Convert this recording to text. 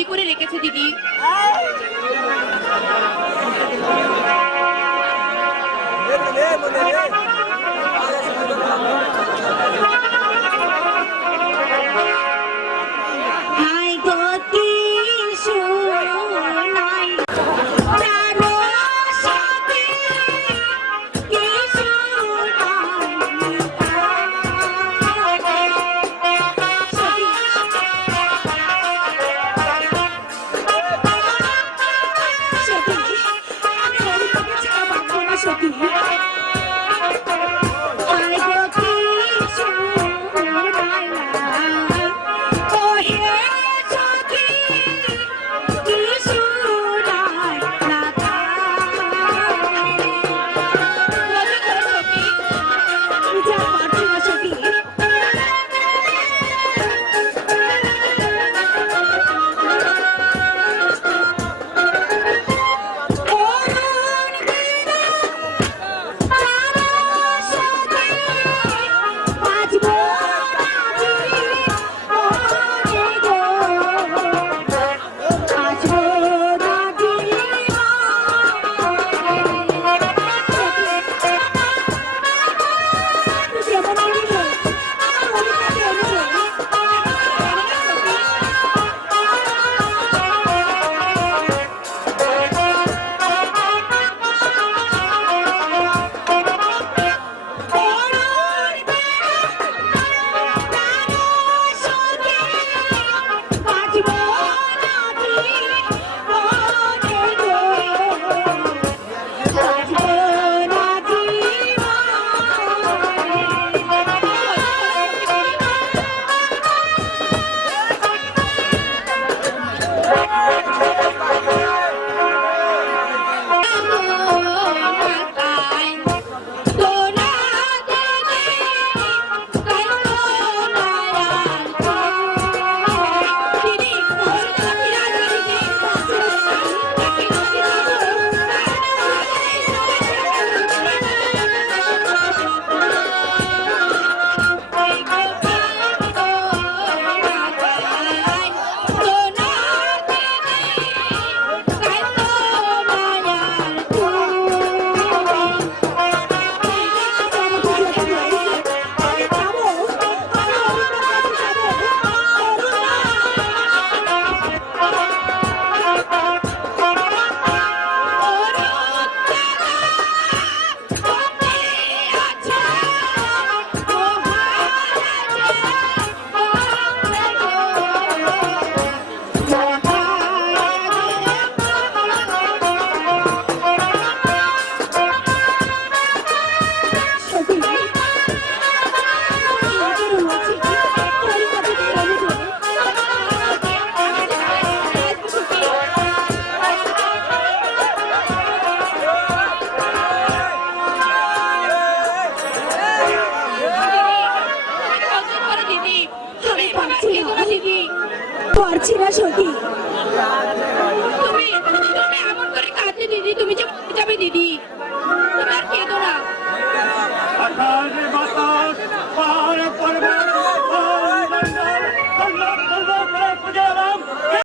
বন্দি করে রেখেছে দিদি। Hi Bye. পারছি না সত্যি? তুমি তুমি এমন করে কাঁদলে দিদি তুমি যে যাবে দিদি।